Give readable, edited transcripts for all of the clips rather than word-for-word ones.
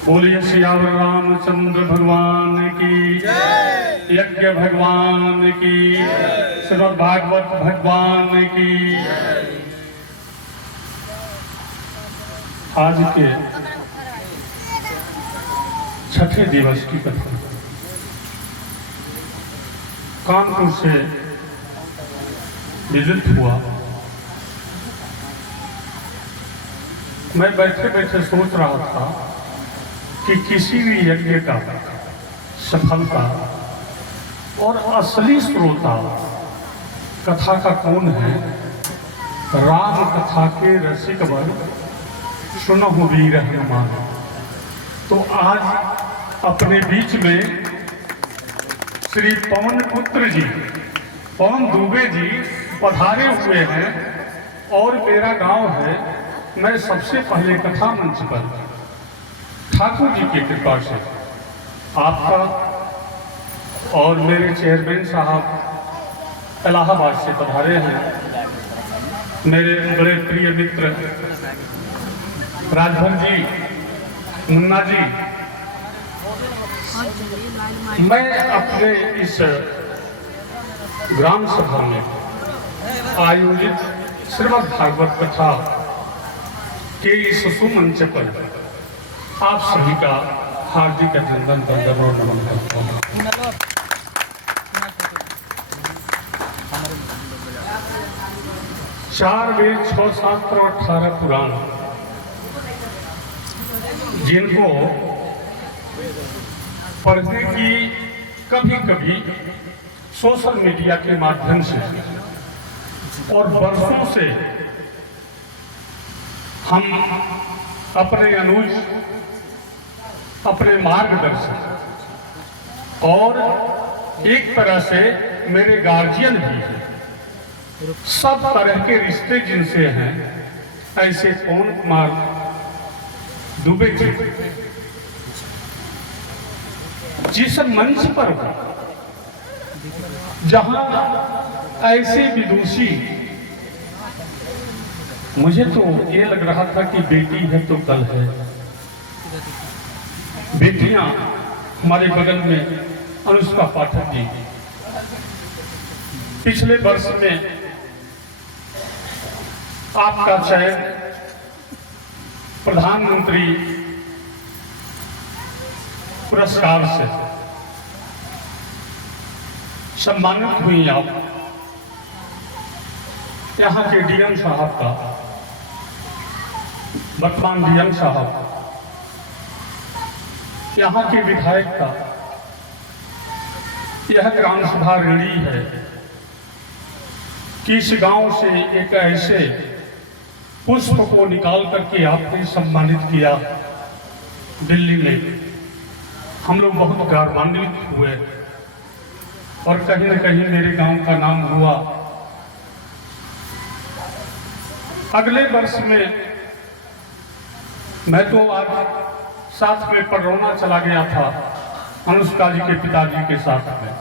बोलिए सियावर रामचंद्र भगवान की जय, यज्ञ भगवान की जय, श्रीमद् भागवत भगवान की जय। आज के छठे दिवस की कथा कानपुर से विजिट हुआ। मैं बैठे बैठे सोच रहा था कि किसी भी यज्ञ का सफलता और असली श्रोता कथा का कौन है। राम कथा के रसिक वर्ग सुनहु वीर हनुमान। तो आज अपने बीच में श्री पवन पुत्र जी, पवन दुबे जी पधारे हुए हैं और मेरा गांव है। मैं सबसे पहले कथा मंच पर ठाकुर जी की कृपा से आपका और मेरे चेयरमैन साहब इलाहाबाद से पधारे हैं। मेरे बड़े प्रिय मित्र राजभर जी, मुन्ना जी, मैं अपने इस ग्राम सभा में आयोजित श्रीमद् भागवत कथा के इस सुमंच पर आप सभी का हार्दिक अभिनंदन वंदन और नमन करता हूँ। चार वेद, 6 शास्त्र और 18 पुराण जिनको पढ़ने की कभी कभी सोशल मीडिया के माध्यम से और वर्षों से हम अपने अनुज, अपने मार्गदर्शक और एक तरह से मेरे गार्जियन भी हैं, सब तरह के रिश्ते जिनसे हैं, ऐसे पवन कुमार दुबे जी जिस मंच पर जहां ऐसे विदुषी, मुझे तो ये लग रहा था कि बेटी है तो कल है। बेटियां हमारे बगल में अनुष्का पाठक जी पिछले वर्ष में आपका चयन प्रधानमंत्री पुरस्कार से सम्मानित हुई। आप यहाँ के डीएम साहब का, वर्तमान डीएम साहब, यहाँ के विधायक का, यह ग्राम सभा ऋणी है कि इस गांव से एक ऐसे पुष्प को निकाल करके आपने सम्मानित किया। दिल्ली में हम लोग बहुत गौरवान्वित हुए और कहीं न कहीं मेरे गांव का नाम हुआ। अगले वर्ष में मैं तो आज साथ में पडरौना चला गया था अनुष्का जी के पिताजी के साथ में,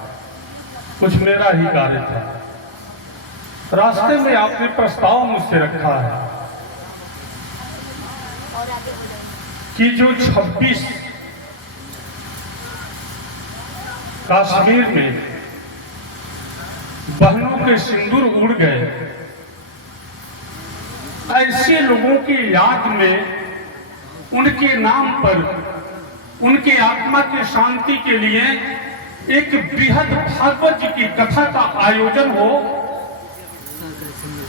कुछ मेरा ही कार्य था। रास्ते में आपने प्रस्ताव मुझसे रखा है कि जो 26 कश्मीर में बहनों के सिंदूर उड़ गए, ऐसे लोगों की याद में, उनके नाम पर, उनके आत्मा की शांति के लिए एक बृहद भागवत जी की कथा का आयोजन हो,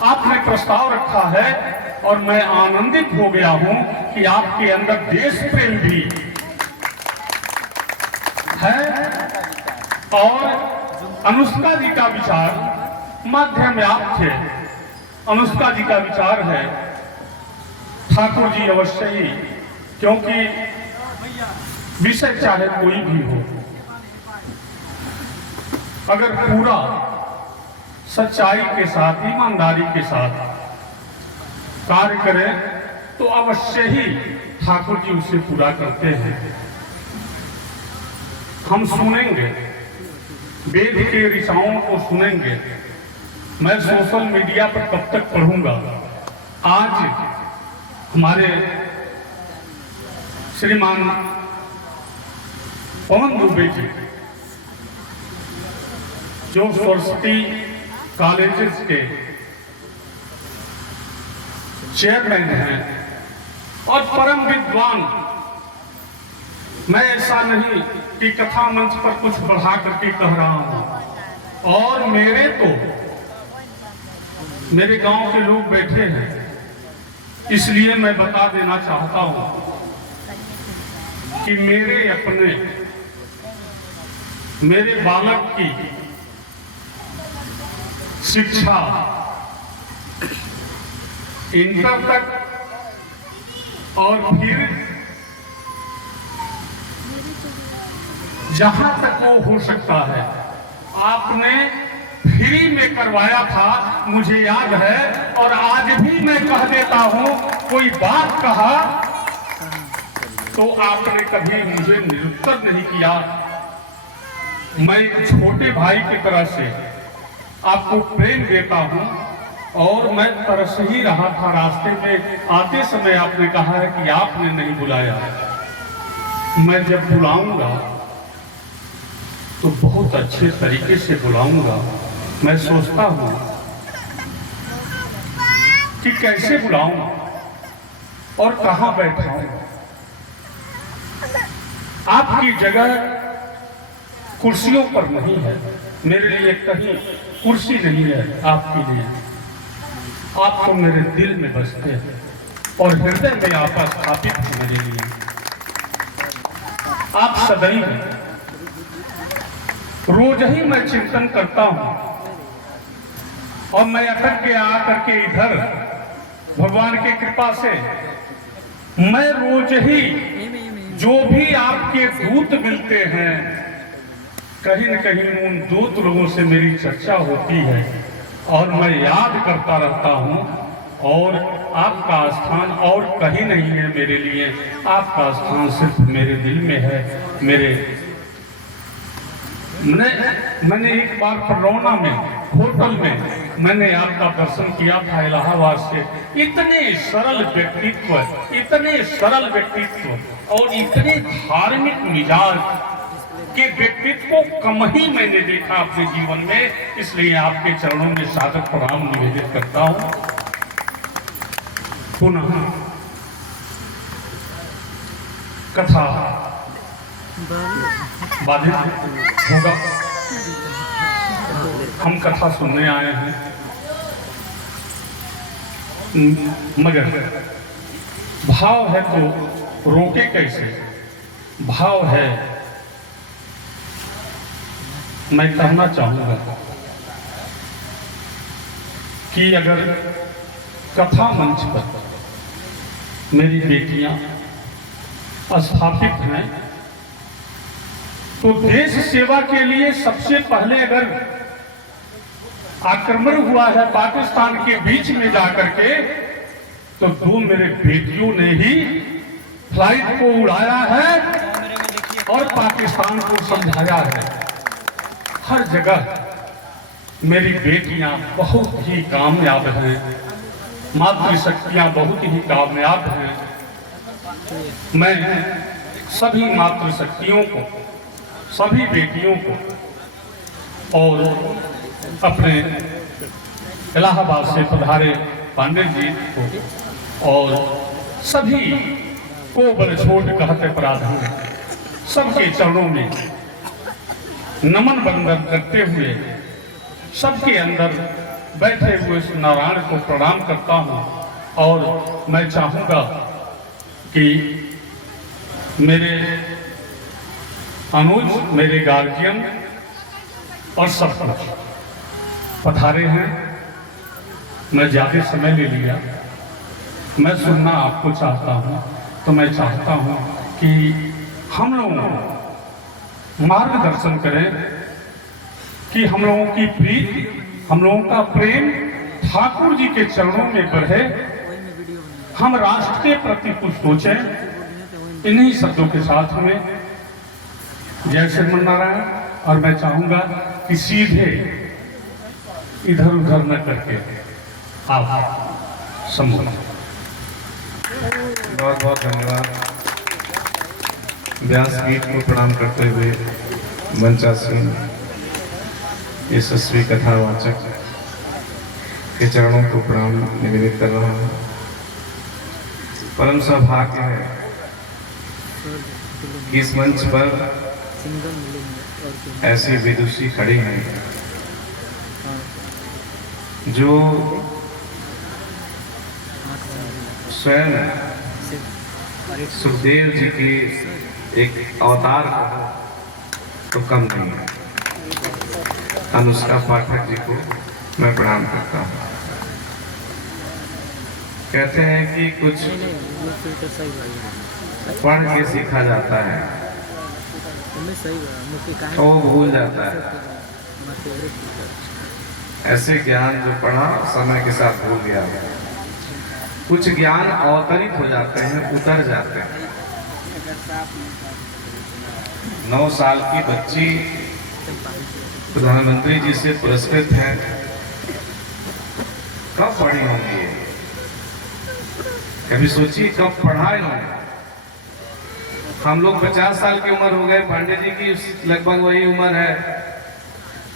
आपने प्रस्ताव रखा है। और मैं आनंदित हो गया हूं कि आपके अंदर देश प्रेम भी है और अनुष्का जी का विचार माध्यम में आप थे। अनुष्का जी का विचार है ठाकुर जी अवश्य ही, क्योंकि विषय चाहे कोई भी हो, अगर पूरा सच्चाई के साथ, ईमानदारी के साथ कार्य करें तो अवश्य ही ठाकुर जी उसे पूरा करते हैं। हम सुनेंगे, वेद के ऋचाओं को सुनेंगे। मैं सोशल मीडिया पर कब तक पढ़ूंगा। आज हमारे श्रीमान पवन दुबे जी जो सरस्वती कॉलेजेस के चेयरमैन हैं और परम विद्वान। मैं ऐसा नहीं कि कथा मंच पर कुछ बढ़ा करके कह रहा हूं, और मेरे गांव के लोग बैठे हैं, इसलिए मैं बता देना चाहता हूं कि मेरे बालक की शिक्षा इंटर तक और फिर जहां तक वो हो सकता है आपने फ्री में करवाया था, मुझे याद है। और आज भी मैं कह देता हूं, कोई बात कहा तो आपने कभी मुझे निरुत्तर नहीं किया। मैं एक छोटे भाई की तरह से आपको प्रेम देता हूं, और मैं तरस ही रहा था। रास्ते में आते समय आपने कहा है कि आपने नहीं बुलाया। मैं जब बुलाऊंगा तो बहुत अच्छे तरीके से बुलाऊंगा। मैं सोचता हूं कि कैसे बुलाऊं और कहां बैठाऊं। आपकी जगह कुर्सियों पर नहीं है, मेरे लिए कहीं कुर्सी नहीं है आपके लिए। आप तो मेरे दिल में बसते हैं और हृदय में आप स्थापित हैं मेरे लिए। आप सदैव रोज ही मैं चिंतन करता हूं, और मैं अटक के आकर के इधर भगवान की कृपा से मैं रोज ही जो भी आपके दूत मिलते हैं, कहीं न कहीं उन दूत लोगों से मेरी चर्चा होती है और मैं याद करता रहता हूं। और आपका स्थान और कहीं नहीं है मेरे लिए, आपका स्थान सिर्फ मेरे दिल में है। मैंने एक बार परौना में होटल में मैंने आपका दर्शन किया था इलाहाबाद से। इतने सरल व्यक्तित्व और इतने धार्मिक मिजाज के व्यक्तित्व को कम ही मैंने देखा अपने जीवन में। इसलिए आपके चरणों में सादर प्रणाम निवेदित करता हूं। पुनः कथा बाधित होगा। हम कथा सुनने आए हैं, मगर भाव है तो रोके कैसे। भाव है, मैं कहना चाहूंगा कि अगर कथा मंच पर मेरी बेटियां स्थापित हैं तो देश सेवा के लिए सबसे पहले अगर आक्रमण हुआ है पाकिस्तान के बीच में जाकर के, तो दो मेरे बेटियों ने ही फ्लाइट को उड़ाया है और पाकिस्तान को समझाया है। हर जगह मेरी बेटियां बहुत ही कामयाब हैं, मातृशक्तियां बहुत ही कामयाब हैं। मैं सभी मातृशक्तियों को, सभी बेटियों को और अपने इलाहाबाद से पधारे पांडे जी को और सभी को बड़छोट कहते प्रार्थना, सबके चरणों में नमन बंदन करते हुए सबके अंदर बैठे हुए नारायण को प्रणाम करता हूं। और मैं चाहूंगा कि मेरे अनुज, मेरे गार्जियन और सब कुछ पधारे हैं। मैं ज्यादा समय ले लिया, मैं सुनना आपको चाहता हूं, तो मैं चाहता हूं कि हम लोग मार्गदर्शन करें कि हम लोगों की प्रीति, हम लोगों का प्रेम ठाकुर जी के चरणों में बढ़े। हम राष्ट्र के प्रति कुछ सोचें। इन्हीं शब्दों के साथ में जय श्रीमन नारायण। और मैं चाहूंगा कि सीधे इधर उधर न करके आप समूह। बहुत बहुत धन्यवाद। व्यासपीठ को प्रणाम करते हुए मंचासीन यशस्वी कथावाचक के चरणों को प्रणाम निवेदित कर रहा हूँ। परम सौभाग्य है कि इस मंच पर ऐसे विदुषी खड़े हैं जो स्वयं सुखदेव जी की एक अवतार तो कम नहीं है। अनुष्का पाठक जी को मैं प्रणाम करता हूँ। कहते हैं कि कुछ पढ़ के सीखा जाता है तो वो भूल जाता है। ऐसे ज्ञान जो पढ़ा समय के साथ भूल गया। कुछ ज्ञान अवतरित हो जाते हैं, उतर जाते हैं। 9 साल की बच्ची प्रधानमंत्री जी से पुरस्कृत है। कब पढ़ी होंगी? कभी सोची कब पढ़ा इन्होंने? हम लोग 50 साल की उम्र हो गए, पांडे जी की लगभग वही उम्र है।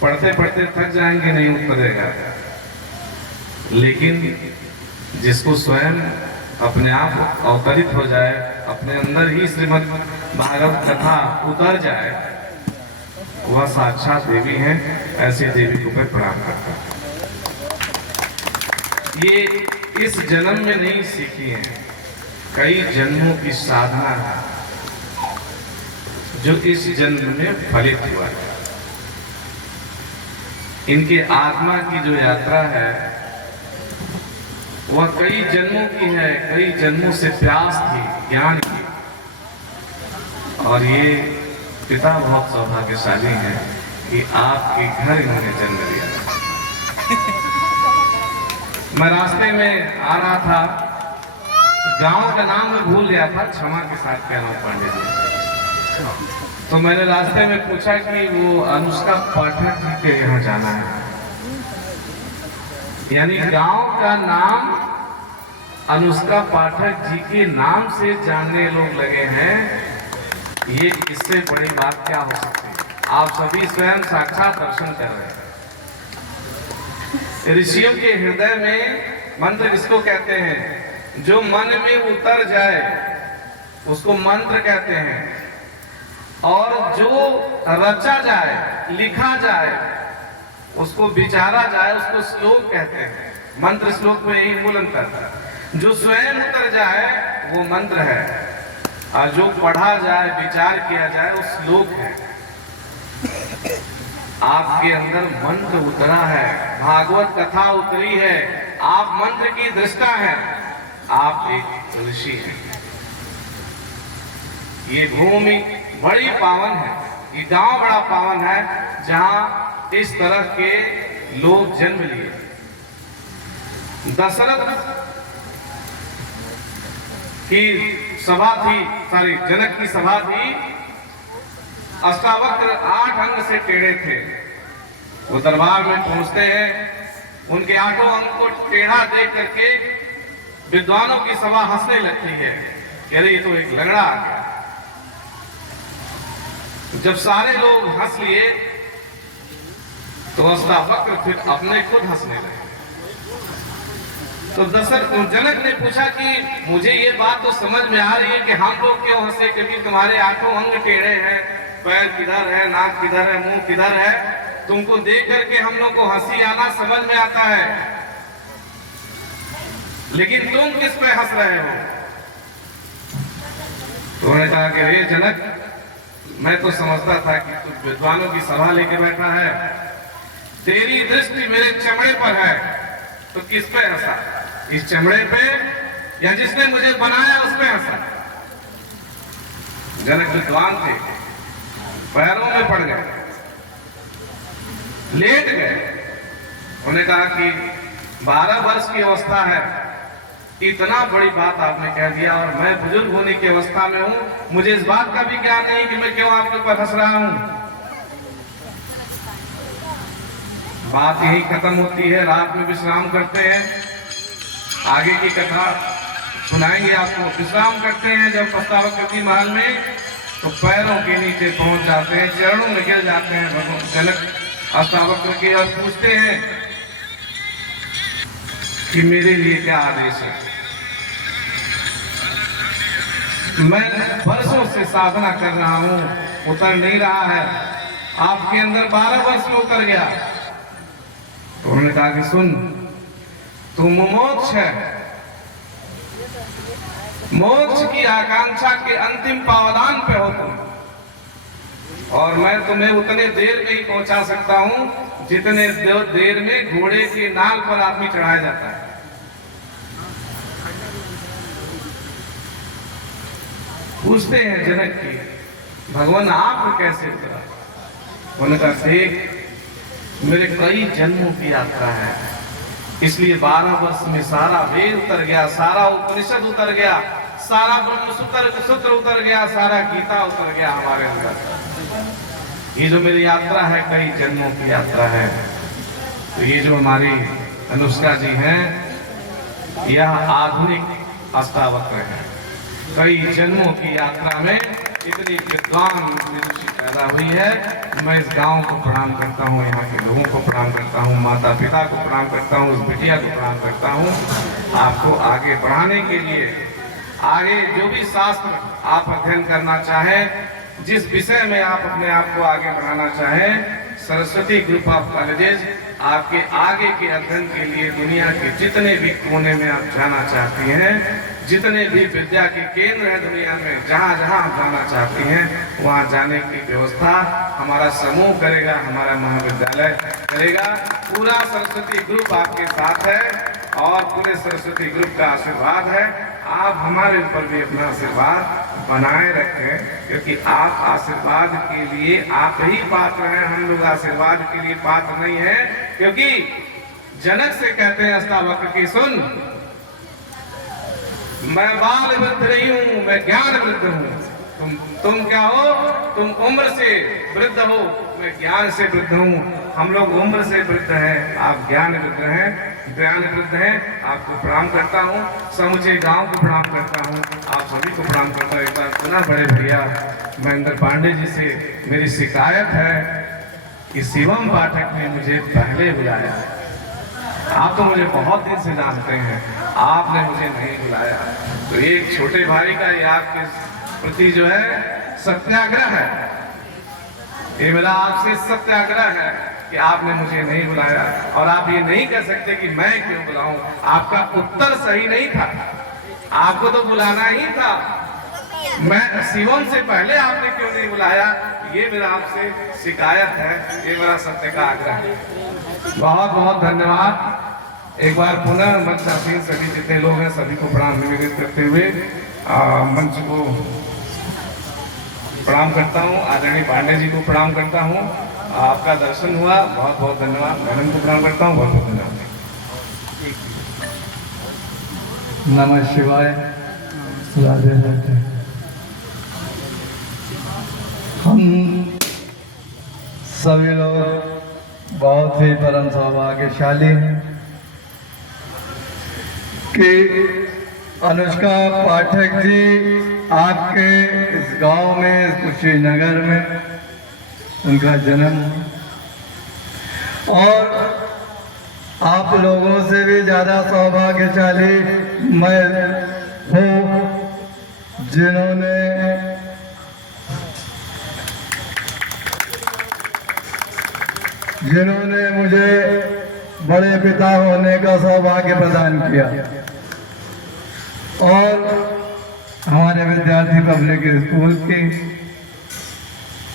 पढ़ते पढ़ते थक जाएंगे, नहीं उतरेगा। लेकिन जिसको स्वयं अपने आप अवतरित हो जाए, अपने अंदर ही श्रीमद् भागवत कथा उतर जाए, वह साक्षात देवी है। ऐसी देवी को मैं प्रणाम करता हूँ। ये इस जन्म में नहीं सीखी है, कई जन्मों की साधना है जो इस जन्म में फलित हुआ है। इनके आत्मा की जो यात्रा है वह कई जन्मों की है, कई जन्मों से प्यास थी ज्ञान की। और ये पिता बहुत सौभाग्यशाली है कि आपके घर इन्होंने जन्म लिया। मैं रास्ते में आ रहा था, गांव का नाम मैं भूल गया था, क्षमा के साथ कह रहा हूँ पांडे जी। तो मैंने रास्ते में पूछा कि वो अनुष्का पाठक जी के यहाँ जाना है। यानी गांव का नाम अनुष्का पाठक जी के नाम से जानने लोग लगे हैं। ये इससे बड़ी बात क्या हो सकती है? आप सभी स्वयं साक्षात दर्शन कर रहे हैं। ऋषियों के हृदय में मंत्र किसको कहते हैं? जो मन में उतर जाए उसको मंत्र कहते हैं। और जो रचा जाए, लिखा जाए, उसको विचारा जाए, उसको श्लोक कहते हैं। मंत्र श्लोक में यही मूल अंतर है। जो स्वयं उतर जाए वो मंत्र है, और जो पढ़ा जाए, विचार किया जाए, वो श्लोक है। आपके अंदर मंत्र उतरा है, भागवत कथा उतरी है, आप मंत्र की दृष्टा हैं, आप एक ऋषि हैं। ये भूमि बड़ी पावन है, ये गांव बड़ा पावन है जहां इस तरह के लोग जन्म लिए। दशरथ की सभा थी, जनक की सभा थी। अष्टावक्र 8 अंग से टेढ़े थे। वो दरबार में पहुंचते हैं, उनके 8 अंग को टेढ़ा देख करके विद्वानों की सभा हंसने लगती है। कह रही ये तो एक लंगड़ा आ गया। जब सारे लोग हंस लिए तो अष्टावक्र फिर अपने खुद हंसने लगे। तो जनक ने पूछा कि मुझे ये बात तो समझ में आ रही है कि हम लोग क्यों हंसे, क्योंकि तुम्हारे 8 अंग टेढ़े हैं, पैर किधर है, नाक किधर है, मुंह किधर है। तुमको देख करके हम लोग को हंसी आना समझ में आता है, लेकिन तुम किस पे हंस रहे हो? तो उन्होंने कहा कि हे जनक, मैं तो समझता था कि तू विद्वानों की सभा लेके बैठा है, तेरी दृष्टि मेरे चमड़े पर है, तो किस पे हंसा? इस चमड़े पे या जिसने मुझे बनाया उस पे हंसा? जनक विद्वान थे, पैरों में पड़ गए, लेट गए। उन्होंने कहा कि 12 वर्ष की अवस्था है, इतना बड़ी बात आपने कह दिया, और मैं बुजुर्ग होने की अवस्था में हूं, मुझे इस बात का भी ज्ञान नहीं कि मैं क्यों आपके ऊपर हंस रहा हूं। बात यही खत्म होती है, रात में विश्राम करते हैं, आगे की कथा सुनाएंगे आपको। विश्राम करते हैं जब अष्टावक्र महल में, तो पैरों के नीचे पहुंच जाते हैं, चरणों में गिर जाते हैं भगवान जनक अष्टावक्र के और पूछते हैं कि मेरे लिए क्या आदेश है। मैं वर्षों से साधना कर रहा हूं, उतर नहीं रहा है, आपके अंदर 12 वर्ष में उतर गया। तो उन्होंने कहा कि सुन, तू मुमोक्ष है, मोक्ष की आकांक्षा के अंतिम पावदान पे हो तुम, और मैं तुम्हें उतने देर में ही पहुंचा सकता हूं जितने देर में घोड़े के नाल पर आदमी चढ़ाया जाता है। पूछते हैं जनक की, भगवान आप कैसे उतरा? उन्होंने कहा देख, मेरे कई जन्मों की यात्रा है, इसलिए 12 वर्ष में सारा वेद उतर गया, सारा उपनिषद उतर गया, सारा ब्रह्मसूत्र उतर गया, सारा गीता उतर गया हमारे अंदर। ये जो मेरी यात्रा है कई जन्मों की यात्रा है। तो ये जो हमारी अनुष्का जी हैं, यह आधुनिक अष्टावक्र है। कई जन्मों की यात्रा में इतनी विद्वान ऋषि पैदा हुई है। मैं इस गांव को प्रणाम करता हूँ, यहाँ के लोगों को प्रणाम करता हूँ, माता पिता को प्रणाम करता हूँ, इस बिटिया को प्रणाम करता हूँ। आपको आगे बढ़ाने के लिए, आगे जो भी शास्त्र आप अध्ययन करना चाहें, जिस विषय में आप अपने आप को आगे बढ़ाना चाहें, सरस्वती ग्रुप ऑफ कॉलेजेस आपके आगे के अध्ययन के लिए दुनिया के जितने भी कोने में आप जाना चाहती हैं, जितने भी विद्या के केंद्र हैं दुनिया में, जहाँ जहाँ आप जाना चाहती हैं, वहाँ जाने की व्यवस्था हमारा समूह करेगा, हमारा महाविद्यालय करेगा। पूरा सरस्वती ग्रुप आपके साथ है और पूरे सरस्वती ग्रुप का आशीर्वाद है। आप हमारे ऊपर भी अपना आशीर्वाद बनाए रखें, क्योंकि आप आशीर्वाद के लिए आप ही पात्र हैं, हम लोग आशीर्वाद के लिए पात्र नहीं है। क्योंकि जनक से कहते हैं अष्टावक्र की, सुन, मैं बाल वृद्ध नहीं हूं, मैं ज्ञान वृद्ध हूं। तुम क्या हो? तुम उम्र से वृद्ध हो, मैं ज्ञान से वृद्ध हूं। हम लोग उम्र से वृद्ध हैं, आप ज्ञान वृद्ध हैं, ज्ञान वृद्ध हैं। आपको प्रणाम करता हूं, समूचे गांव को प्रणाम करता हूं, आप सभी को प्रणाम करता हूं। एक बार पुनः बड़े भैया महेंद्र पांडे जी से मेरी शिकायत है कि शिवम पाठक ने मुझे पहले बुलाया। आप तो मुझे बहुत दिन से जानते हैं, आपने मुझे नहीं बुलाया। तो एक छोटे भाई का ये आपके प्रति जो है सत्याग्रह है, ये मेरा आपसे सत्याग्रह है कि आपने मुझे नहीं बुलाया। और आप ये नहीं कह सकते कि मैं क्यों बुलाऊं, आपका उत्तर सही नहीं था, आपको तो बुलाना ही था। मैं शिवम से पहले आपने क्यों नहीं बुलाया, ये मेरा आपसे शिकायत है, ये मेरा सत्य का आग्रह है। बहुत बहुत धन्यवाद। एक बार पुनः मंचासीन सभी जितने लोग हैं सभी को प्रणाम निवेदित करते हुए मंच को प्रणाम करता हूँ। आदरणीय पांडे जी को प्रणाम करता हूँ, आपका दर्शन हुआ, बहुत बहुत धन्यवाद। मैडम को प्रणाम करता हूँ, बहुत बहुत धन्यवाद। नमः शिवाय। राधे राधे। हम सभी लोग बहुत ही परम सौभाग्यशाली हैं कि अनुष्का पाठक जी आपके इस गांव में, इस कुशीनगर में उनका जन्म, और आप लोगों से भी ज़्यादा सौभाग्यशाली मैं हूँ जिन्होंने मुझे बड़े पिता होने का सौभाग्य प्रदान किया। और हमारे विद्यार्थी पब्लिक स्कूल की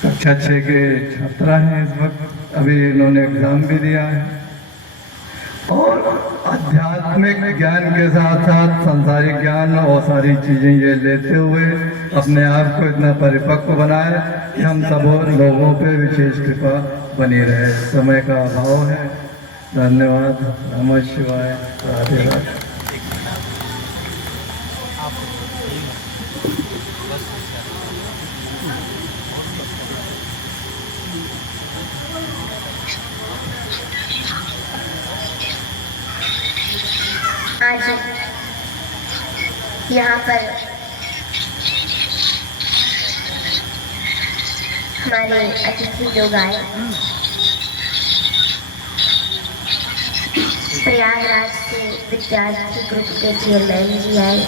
कक्षा 6 के छात्रा हैं इस वक्त, अभी इन्होंने एग्जाम भी दिया है। और आध्यात्मिक ज्ञान के साथ साथ संसारिक ज्ञान और सारी चीज़ें ये लेते हुए अपने आप को इतना परिपक्व बनाए कि हम सब लोगों पे विशेष कृपा बनी रहे। समय का अभाव है। धन्यवाद। नमः शिवाय। राधे राधे। आज यहाँ पर हमारे अतिथि लोग आए। प्रयागराज से विद्यार्थी ग्रुप के चेयरमैन जी आए,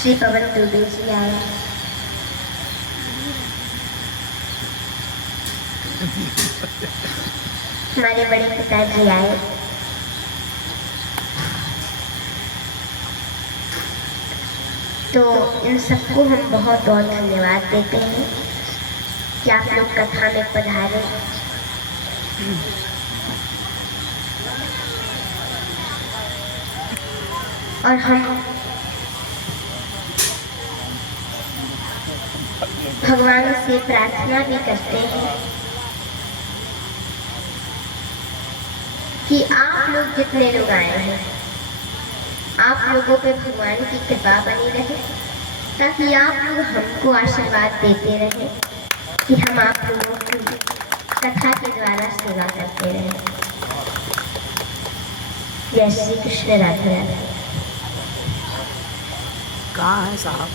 श्री पवन दुबे जी आए, हमारे बड़े पिताजी आए, तो इन सबको हम बहुत बहुत धन्यवाद देते हैं कि आप लोग कथा में पधारे। और हम भगवान से प्रार्थना भी करते हैं कि आप लोग जितने लोग आए हैं, आप लोगों पे भगवान की कृपा बनी रहे, ताकि आप लोग हमको आशीर्वाद देते रहे कि हम आप लोगों की कथा के द्वारा सेवा करते रहे। जय श्री कृष्ण, राधे राधे। कहाँ है साहब?